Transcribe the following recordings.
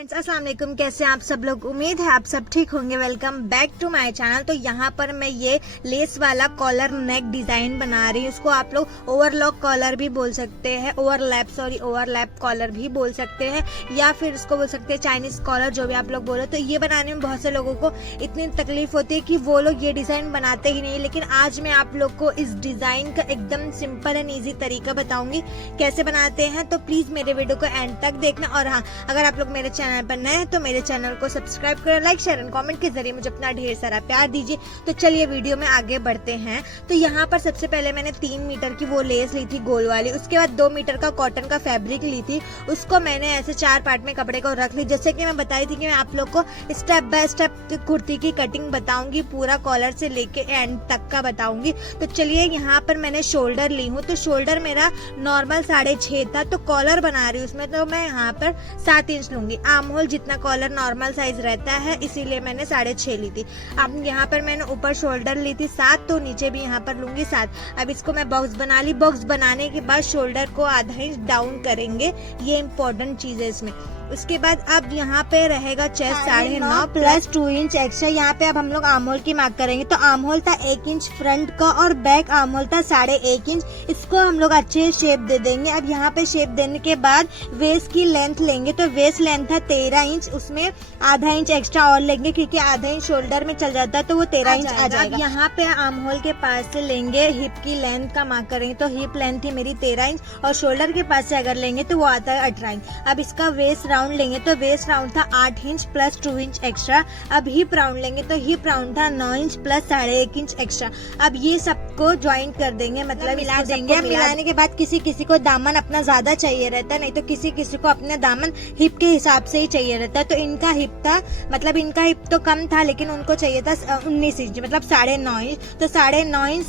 Friends, अस्सलाम वालेकुम। कैसे हैं आप सब लोग? उम्मीद है आप सब ठीक होंगे। Welcome back to my channel. तो यहाँ पर मैं ये लेस वाला कॉलर नेक डिजाइन बना रही हूँ। इसको आप लोग ओवरलॉक कॉलर भी बोल सकते हैं, ओवरलैप कॉलर भी बोल सकते हैं, या फिर इसको बोल सकते हैं चाइनीज कॉलर, जो भी आप लोग बोलो। तो ये बनाने में बहुत से लोगों को इतनी तकलीफ होती है कि वो लोग ये डिजाइन बनाते ही नहीं, लेकिन आज मैं आप लोग को इस डिजाइन का एकदम सिंपल एंड ईजी तरीका बताऊंगी कैसे बनाते हैं। तो प्लीज मेरे वीडियो को एंड तक देखना। और हाँ, अगर आप लोग मेरे चैनल पर नए हैं तो मेरे चैनल को सब्सक्राइब करें, लाइक शेयर एंड कमेंट के जरिए मुझे अपना ढेर सारा प्यार दीजिए। तो चलिए वीडियो में आगे बढ़ते हैं। तो यहाँ पर सबसे पहले मैंने 3 मीटर की वो लेस ली थी गोल वाली। उसके बाद 2 मीटर का कॉटन का फैब्रिक ली थी। उसको मैंने ऐसे 4 पार्ट में कपड़े को रख ली। जैसे कि मैं बताई थी कि मैं आप लोग को स्टेप बाय स्टेप कुर्ती की कटिंग बताऊंगी, पूरा कॉलर से लेके एंड तक का बताऊंगी। तो चलिए, यहाँ पर मैंने शोल्डर ली हूँ। तो शोल्डर मेरा नॉर्मल 6.5 था। तो कॉलर बना रही हूँ उसमें, तो मैं यहाँ पर 7 इंच लूंगी। आर्म होल जितना कॉलर नॉर्मल साइज रहता है, इसीलिए मैंने 6.5 ली थी। अब यहाँ पर मैंने ऊपर शोल्डर ली थी 7, तो नीचे भी यहाँ पर लूंगी 7। अब इसको मैं बॉक्स बना ली। बॉक्स बनाने के बाद शोल्डर को आधा इंच डाउन करेंगे, ये इम्पोर्टेंट चीज है इसमें। उसके बाद अब यहाँ पे रहेगा चेस्ट 9.5 प्लस 2 इंच एक्स्ट्रा। यहाँ पे अब हम लोग आर्म होल की मार्क करेंगे। तो आर्म होल था 1 इंच फ्रंट का और बैक आर्म होल था 1.5 इंच। इसको हम लोग अच्छे शेप दे देंगे। अब यहाँ पे शेप देने के बाद वेस्ट की लेंथ लेंगे। तो वेस्ट लेंथ था 13 इंच, उसमें आधा इंच एक्स्ट्रा और लेंगे, क्योंकि आधा इंच शोल्डर में चल जाता है, तो वो 13 इंच आ जाएगा। यहाँ पे आर्म होल के पास से लेंगे, हिप की लेंथ का मार्क करेंगे। तो हिप लेंथ थी मेरी 13 इंच और शोल्डर के पास से अगर लेंगे तो वो आता है 18 इंच। अब इसका वेस्ट राउंड लेंगे। तो वेस्ट राउंड था 8 इंच प्लस 2 इंच एक्स्ट्रा। अब हिप राउंड लेंगे। तो हिप राउंड था 9 इंच प्लस 1.5 इंच एक्स्ट्रा। अब ये सबको ज्वाइंट कर देंगे, मतलब मिला देंगे। मिलाने के बाद किसी किसी को दामन अपना ज्यादा चाहिए रहता है, नहीं तो किसी किसी को अपने दामन हिप के हिसाब से ही चाहिए रहता है। तो इनका हिप था, मतलब इनका हिप तो कम था, लेकिन उनको चाहिए था 19 इंच, मतलब 9.5 इंच। तो 9.5 इंच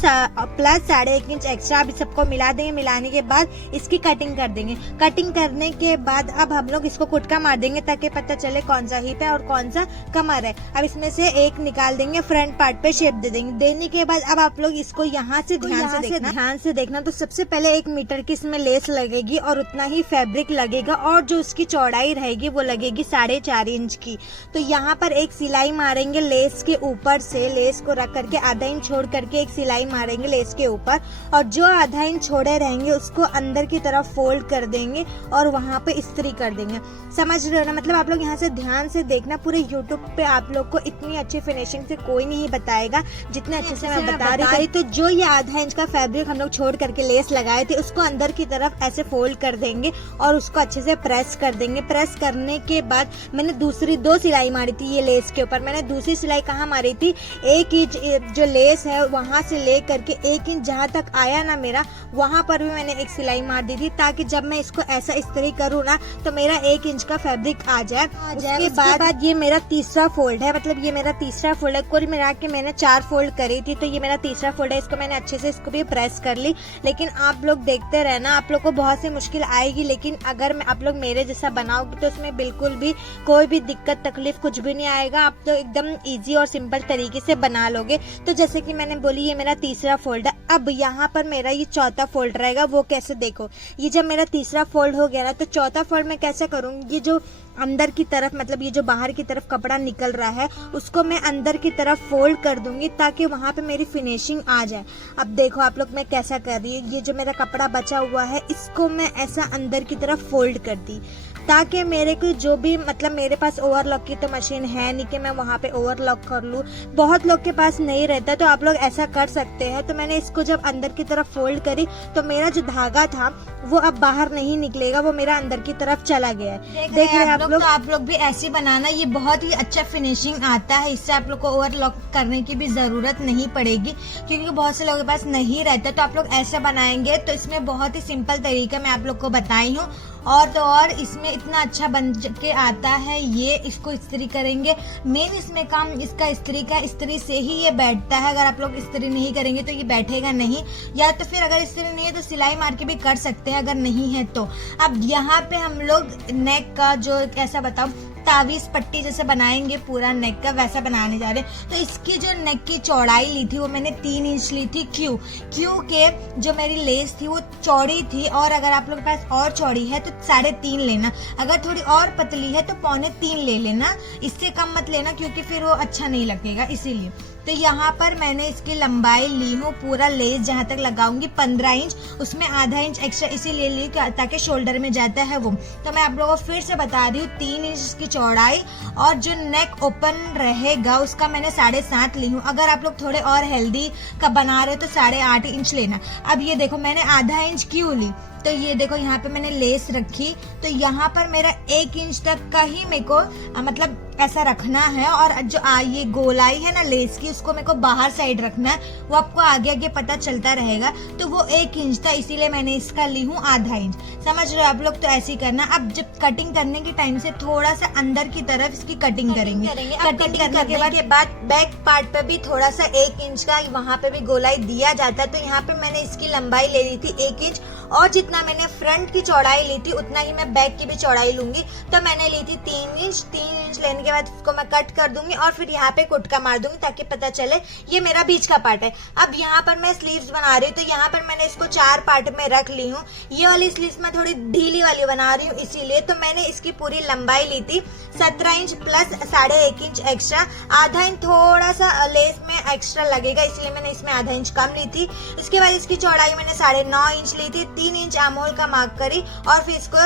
प्लस 1.5 इंच एक्स्ट्रा। अब सबको मिला देंगे। मिलाने के बाद इसकी कटिंग कर देंगे। कटिंग करने के बाद अब हम लोग इसको कुटका मार देंगे, ताकि पता चले कौन सा हिप है और कौन सा कमर है। अब इसमें से एक निकाल देंगे, फ्रंट पार्ट पे शेप दे देंगे। देने के बाद अब आप लोग इसको यहाँ से ध्यान से देखना। तो सबसे पहले 1 मीटर की इसमें लेस लगेगी और उतना ही फैब्रिक लगेगा, और जो उसकी चौड़ाई रहेगी वो लगेगी 4.5 इंच की। तो यहाँ पर एक सिलाई मारेंगे लेस के ऊपर से। लेस को रख करके आधा इंच छोड़ करके एक सिलाई मारेंगे लेस के ऊपर, और जो आधा इंच छोड़े रहेंगे उसको अंदर की तरफ फोल्ड कर देंगे और वहाँ पे इस्त्री कर देंगे। समझ रहे हो ना? मतलब आप लोग यहाँ से ध्यान से देखना। पूरे यूट्यूब पे आप लोग को इतनी अच्छी फिनिशिंग से कोई नहीं बताएगा जितने अच्छे से मैं बता रही थी। तो जो ये आधा इंच का फैब्रिक हम लोग छोड़ करके लेस लगाए थे, उसको अंदर की तरफ ऐसे फोल्ड कर देंगे और उसको अच्छे से प्रेस कर देंगे। प्रेस करने के बाद मैंने दूसरी 2 सिलाई मारी थी ये लेस के ऊपर। मैंने दूसरी सिलाई कहाँ मारी थी? 1 इंच जो लेस है वहां से ले करके 1 इंच जहाँ तक आया ना मेरा, वहां पर भी मैंने एक सिलाई मार दी थी, ताकि जब मैं इसको ऐसा इस्त्री करूँ ना तो मेरा 1 इंच का फैब्रिक आ जाए। उसके बाद ये मेरा तीसरा फोल्ड है, मतलब ये मेरा तीसरा फोल्ड है। कुल मिला के मैंने 4 फोल्ड करी थी, तो ये मेरा तीसरा फोल्ड है। इसको मैंने अच्छे से इसको भी प्रेस कर ली। लेकिन आप लोग देखते रहना, आप लोग को बहुत सी मुश्किल आएगी, लेकिन अगर आप लोग मेरे जैसा बनाओगे तो इसमें बिल्कुल भी कोई भी दिक्कत तकलीफ कुछ भी नहीं आएगा। आप तो एकदम इजी और सिंपल तरीके से बना लोगे। तो जैसे कि मैंने बोली, ये मेरा तीसरा फोल्ड है। अब यहाँ पर मेरा ये चौथा फोल्ड रहेगा। वो कैसे? देखो, ये जब मेरा तीसरा फोल्ड हो गया ना, तो चौथा फोल्ड मैं कैसे करूँगी? ये जो अंदर की तरफ, मतलब ये जो बाहर की तरफ कपड़ा निकल रहा है, उसको मैं अंदर की तरफ फोल्ड कर दूंगी, ताकि वहां पे मेरी फिनिशिंग आ जाए। अब देखो आप लोग मैं कैसा कर रही हूँ। ये जो मेरा कपड़ा बचा हुआ है, इसको मैं ऐसा अंदर की तरफ फोल्ड कर दी, ताकि मेरे को जो भी, मतलब मेरे पास ओवरलॉक की तो मशीन है नहीं कि मैं वहां पे ओवरलॉक कर लूँ। बहुत लोग के पास नहीं रहता, तो आप लोग ऐसा कर सकते हैं। तो मैंने इसको जब अंदर की तरफ फोल्ड करी, तो मेरा जो धागा था वो अब बाहर नहीं निकलेगा, वो मेरा अंदर की तरफ चला गया है। देख रहे हैं आप लोग? तो आप लोग भी ऐसे बनाना, ये बहुत ही अच्छा फिनिशिंग आता है। इससे आप लोग को ओवरलॉक करने की भी जरूरत नहीं पड़ेगी, क्योंकि बहुत से लोगों के पास नहीं रहता। तो आप लोग ऐसे बनाएंगे तो इसमें बहुत ही सिंपल तरीका मैं आप लोग को बताई हूँ। और तो और इसमें इतना अच्छा बन के आता है। ये इसको इस्त्री करेंगे। मेन इसमें काम इसका इस्त्री का, इस्त्री से ही ये बैठता है। अगर आप लोग इस्त्री नहीं करेंगे तो ये बैठेगा नहीं, या तो फिर अगर इस्त्री नहीं है तो सिलाई मार के भी कर सकते हैं, अगर नहीं है तो। अब यहाँ पे हम लोग नेक का जो, ऐसा बताओ, तावीज पट्टी जैसे बनाएंगे पूरा नेक का, वैसा बनाने जा रहे हैं। तो इसकी जो नेक की चौड़ाई ली थी वो मैंने 3 इंच ली थी। क्यों के जो मेरी लेस थी वो चौड़ी थी, और अगर आप लोग के पास और चौड़ी है तो तो 3.5 लेना, अगर थोड़ी और पतली है तो 2.25 ले लेना, इससे कम मत लेना क्योंकि फिर वो अच्छा नहीं लगेगा इसीलिए। तो यहाँ पर मैंने इसकी लंबाई ली हूँ, पूरा लेस जहाँ तक लगाऊंगी 15 इंच, उसमें आधा इंच एक्स्ट्रा इसीलिए ली ताकि शोल्डर में जाता है वो। तो मैं आप लोगों को फिर से बता रही हूँ 3 इंच की चौड़ाई, और जो नेक ओपन रहेगा उसका मैंने 7.5 ली हूँ। अगर आप लोग थोड़े और हेल्दी का बना रहे हो तो 8.5 इंच लेना। अब ये देखो मैंने आधा इंच क्यों ली, तो ये देखो यहाँ पे मैंने लेस रखी, तो यहाँ पर मेरा 1 इंच तक का ही मेरे को मतलब ऐसा रखना है, और जो ये गोलाई है ना लेस की उसको मेरे को बाहर साइड रखना है, वो आपको आगे आगे पता चलता रहेगा। तो वो 1 इंच था इसीलिए मैंने इसका ली हूँ आधा इंच, समझ रहे हो आप लोग। तो ऐसे ही करना। अब जब कटिंग करने के टाइम से थोड़ा सा अंदर की तरफ इसकी कटिंग करेंगे। कटिंग करने के बाद बैक पार्ट पे भी थोड़ा सा 1 इंच का वहाँ पे भी गोलाई दिया जाता है। तो यहाँ पे मैंने इसकी लंबाई ले ली थी 1 इंच, और जितना मैंने फ्रंट की चौड़ाई ली थी उतना ही मैं बैक की भी चौड़ाई लूंगी। तो मैंने ली थी 3 इंच। 3 इंच लेने के बाद इसको मैं कट कर दूंगी और फिर यहाँ पे कुटका मार दूंगी ताकि पता चले ये मेरा बीच का पार्ट है। अब यहाँ पर मैं स्लीव्स बना रही हूँ, तो यहाँ पर मैंने इसको 4 पार्ट में रख ली हूँ। ये वाली स्लीव्स मैं थोड़ी ढीली वाली बना रही हूँ इसीलिए। तो मैंने इसकी पूरी लंबाई ली थी 17 इंच प्लस 1.5 इंच एक्स्ट्रा, आधा इंच थोड़ा सा लेस में एक्स्ट्रा लगेगा इसलिए मैंने इसमें आधा इंच कम ली थी। इसके बाद इसकी चौड़ाई मैंने 9.5 इंच ली थी, 3 इंच आमोल का मार्क करी और फिर इसको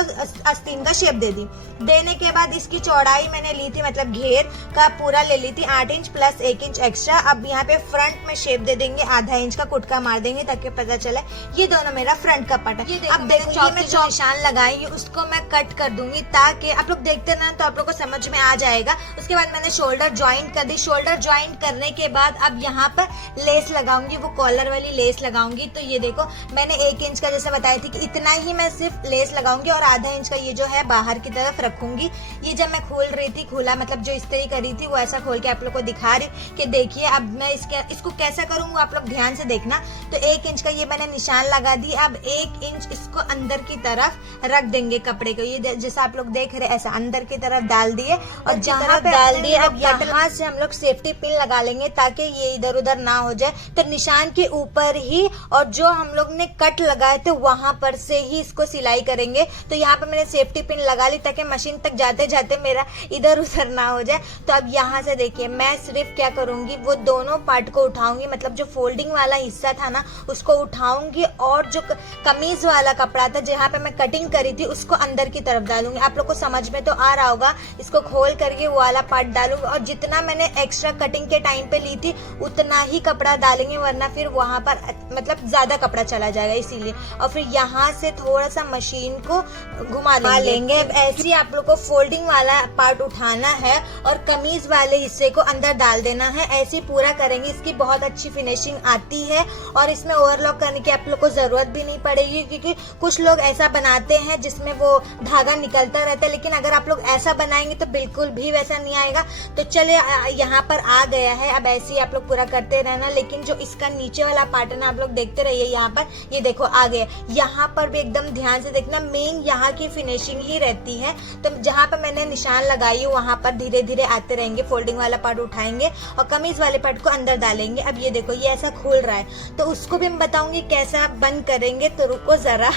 आस्तीन का शेप दे दी। देने के बाद इसकी चौड़ाई मैंने ली थी मतलब घेर का पूरा ले ली थी 8 इंच प्लस 1 इंच एक्स्ट्रा। अब यहाँ पे फ्रंट में शेप दे देंगे, आधा इंच का कुटका मार देंगे ताकि पता चले ये दोनों मेरा फ्रंट का पार्ट है। अब देखो मैं जो निशान लगाई उसको मैं कट कर दूंगी ताकि आप लोग देखते रहना तो आप लोग को समझ में आ जाएगा। उसके बाद मैंने शोल्डर ज्वाइंट कर दी। शोल्डर ज्वाइंट करने के बाद अब यहाँ पर लेस लगाऊंगी, वो कॉलर वाली लेस लगाऊंगी। तो ये देखो मैंने 1 इंच का जैसे बताई थी कि इतना ही मैं सिर्फ लेस लगाऊंगी और आधा इंच का ये जो है बाहर की तरफ रखूंगी। ये जब मैं खोल रही थी, खोला मतलब जो इस्त्री करी थी वो ऐसा खोल के आप लोग को दिखा रही हूँ कि देखिए। अब मैं इसको कैसा करूंगा आप लोग ध्यान से देखना। तो 1 इंच का ये मैंने निशान लगा दी। अब 1 इंच इसको अंदर की तरफ रख देंगे कपड़े को, ये जैसा आप लोग देख रहे ऐसा अंदर की तरफ डाल दिए और जहाँ पे डाल दिए अब यहाँ से हम लोग सेफ्टी पिन लगा लेंगे ताकि ये इधर उधर ना हो जाए। तो निशान के ऊपर ही और जो हम लोग ने कट लगाए थे वहां पर से ही इसको सिलाई करेंगे। तो यहाँ पे मैंने सेफ्टी पिन लगा ली ताकि मशीन तक जाते जाते मेरा इधर उधर ना हो जाए। तो अब यहाँ से देखिए मैं सिर्फ क्या करूंगी, वो दोनों पार्ट को उठाऊंगी, मतलब जो फोल्डिंग वाला हिस्सा था ना उसको उठाऊंगी और जो कमीज वाला कपड़ा था जहाँ पे मैं कटिंग करी थी उसको अंदर की तरफ डालूंगी। आप लोग को समझ में तो आ रहा होगा। इसको खोल करके वो वाला पार्ट डालूंगी और जितना मैंने एक्स्ट्रा कटिंग के टाइम पे ली थी उतना ही कपड़ा डालेंगे, वरना फिर वहां पर मतलब ज्यादा कपड़ा चला जाएगा इसीलिए। और फिर यहाँ से थोड़ा सा मशीन को घुमा लेंगे। ऐसे आप लोग को फोल्डिंग वाला पार्ट उठाना है और कमीज वाले हिस्से को अंदर डाल देना है। ऐसे पूरा करेंगे, इसकी बहुत अच्छी फिनिशिंग आती है और इसमें ओवरलॉक करने की आप लोग को जरूरत भी नहीं पड़ेगी क्योंकि कुछ लोग ऐसा बनाते हैं जिसमें वो धागा निकलता रहता है, लेकिन अगर आप लोग ऐसा बनाएंगे तो बिल्कुल भी वैसा नहीं आएगा। तो चलिए यहाँ पर आ गया है। अब ऐसे ही आप लोग पूरा करते रहना, लेकिन जो इसका नीचे वाला पार्ट है ना आप लोग देखते रहिए। यहाँ पर ये देखो आ गया, यहाँ पर भी एकदम ध्यान से देखना, मेन यहाँ की फिनिशिंग ही रहती है। तो जहाँ पर मैंने निशान लगाई हूँ वहां पर धीरे धीरे आते रहेंगे, फोल्डिंग वाला पार्ट उठाएंगे और कमीज वाले पार्ट को अंदर डालेंगे। अब ये देखो ये ऐसा खोल रहा है, तो उसको भी मैं बताऊंगी कैसा बंद करेंगे, तो रुको जरा।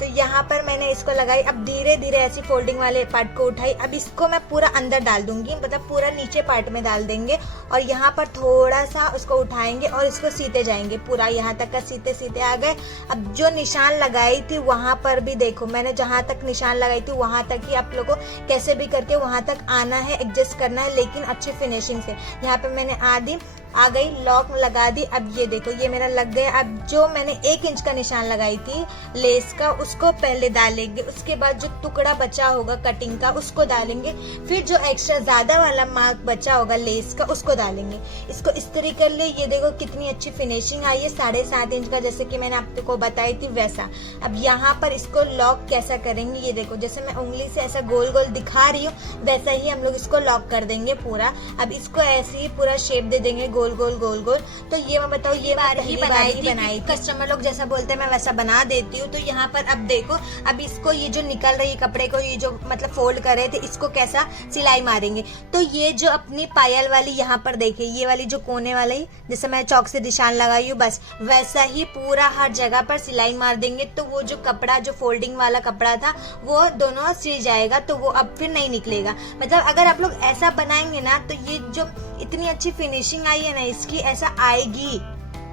तो यहाँ पर मैंने इसको लगाई, अब धीरे धीरे ऐसी फोल्डिंग वाले पार्ट को उठाई। अब इसको मैं पूरा अंदर डाल दूंगी, मतलब पूरा नीचे पार्ट में डाल देंगे और यहाँ पर थोड़ा सा उसको उठाएंगे और इसको सीते जाएंगे, पूरा यहाँ तक का सीते सीते आ गए। अब जो निशान लगाई थी वहां पर भी देखो मैंने जहां तक निशान लगाई थी वहां तक ही आप लोगों को कैसे भी करके वहां तक आना है, एडजस्ट करना है, लेकिन अच्छी फिनिशिंग से। यहाँ पे मैंने आ गई, लॉक लगा दी। अब ये देखो ये मेरा लग गया। अब जो मैंने 1 इंच का निशान लगाई थी लेस का उसको पहले डालेंगे, उसके बाद जो टुकड़ा बचा होगा कटिंग का उसको डालेंगे, फिर जो एक्स्ट्रा ज्यादा वाला मार्क बचा होगा लेस का उसको डालेंगे। इसको इस्त्री कर ले। ये देखो कितनी अच्छी फिनिशिंग आई है, 7.5 इंच का जैसे कि मैंने आपको बताई थी वैसा। अब यहाँ पर इसको लॉक कैसा करेंगे, ये देखो जैसे मैं उंगली से ऐसा गोल गोल दिखा रही हूँ वैसा ही हम लोग इसको लॉक कर देंगे पूरा। अब इसको ऐसे ही पूरा शेप दे देंगे गोल गोल गोल गोल। तो ये मैं बताऊँ ये बार ही बनाई थी। कस्टमर लोग जैसा बोलते हैं मैं वैसा बना देती हूँ। तो यहाँ पर अब देखो अब इसको ये जो निकल रही कपड़े को ये जो मतलब फोल्ड कर रहे थे इसको कैसा सिलाई मारेंगे। तो ये जो अपनी पायल वाली यहाँ पर देखिए ये वाली जो कोने वाले जैसे मैं चौक से निशान लगाई हूँ बस वैसा ही पूरा हर जगह पर सिलाई मार देंगे। तो वो जो कपड़ा जो फोल्डिंग वाला कपड़ा था वो दोनों सिल जाएगा, तो वो अब फिर नहीं निकलेगा। मतलब अगर आप लोग ऐसा बनाएंगे ना तो ये जो इतनी अच्छी फिनिशिंग आई है ना इसकी ऐसा आएगी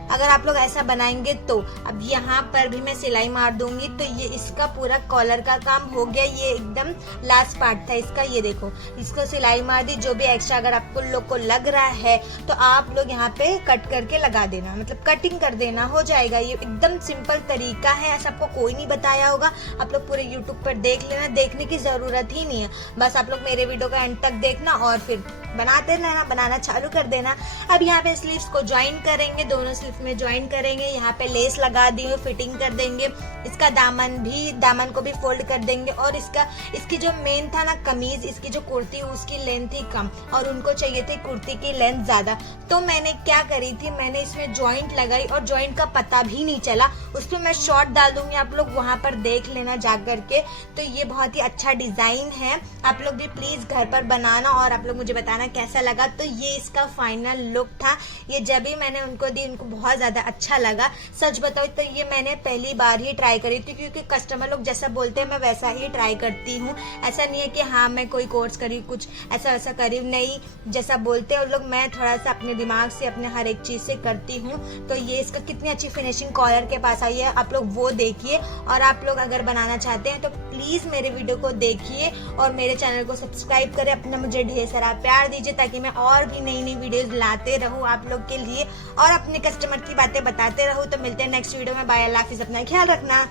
अगर आप लोग ऐसा बनाएंगे तो। अब यहाँ पर भी मैं सिलाई मार दूंगी। तो ये इसका पूरा कॉलर का काम हो गया। ये एकदम लास्ट पार्ट था इसका, ये देखो इसको सिलाई मार दी। जो भी एक्स्ट्रा अगर आपको लोग को लग रहा है तो आप लोग यहाँ पे कट करके लगा देना, मतलब कटिंग कर देना, हो जाएगा। ये एकदम सिंपल तरीका है, ऐसा आपको कोई नहीं बताया होगा। आप लोग पूरे यूट्यूब पर देख लेना, देखने की जरूरत ही नहीं है। बस आप लोग मेरे वीडियो का एंड तक देखना और फिर बनाते रहना, बनाना चालू कर देना। अब यहाँ पे स्लीव्स को ज्वाइन करेंगे, दोनों स्लीव में ज्वाइन करेंगे। यहाँ पे लेस लगा दी हुई फिटिंग कर देंगे। इसका दामन को भी फोल्ड कर देंगे। और इसकी जो मेन था ना कमीज, इसकी जो कुर्ती उसकी लेंथ थी कम और उनको चाहिए थी कुर्ती की लेंथ ज्यादा। तो मैंने क्या करी थी, मैंने इसमें ज्वाइंट लगाई और ज्वाइंट का पता भी नहीं चला। उस पर मैं शॉर्ट डाल दूंगी, आप लोग वहां पर देख लेना जा करके। तो ये बहुत ही अच्छा डिजाइन है, आप लोग भी प्लीज घर पर बनाना और आप लोग मुझे बताना कैसा लगा। तो ये इसका फाइनल लुक था। ये जब भी मैंने उनको दी उनको बहुत ज्यादा अच्छा लगा। सच बताओ तो ये मैंने पहली बार ही ट्राई करी थी, क्योंकि कस्टमर लोग जैसा बोलते हैं मैं वैसा ही ट्राई करती हूँ। ऐसा नहीं है कि हाँ मैं कोई कोर्स करी कुछ ऐसा वैसा करी, नहीं, जैसा बोलते हैं लोग मैं थोड़ा सा अपने दिमाग से अपने हर एक चीज से करती हूँ। तो ये इसका कितनी अच्छी फिनिशिंग कॉलर के पास आई है, आप लोग वो देखिए। और आप लोग अगर बनाना चाहते हैं तो प्लीज मेरे वीडियो को देखिए और मेरे चैनल को सब्सक्राइब करें। अपना मुझे ढेर सारा प्यार दीजिए ताकि मैं और भी नई नई वीडियोस लाते रहूं आप लोग के लिए और अपने कस्टमर की बातें बताते रहूं। तो मिलते हैं नेक्स्ट वीडियो में। बाय, अल्लाह हाफिज, अपना ख्याल रखना।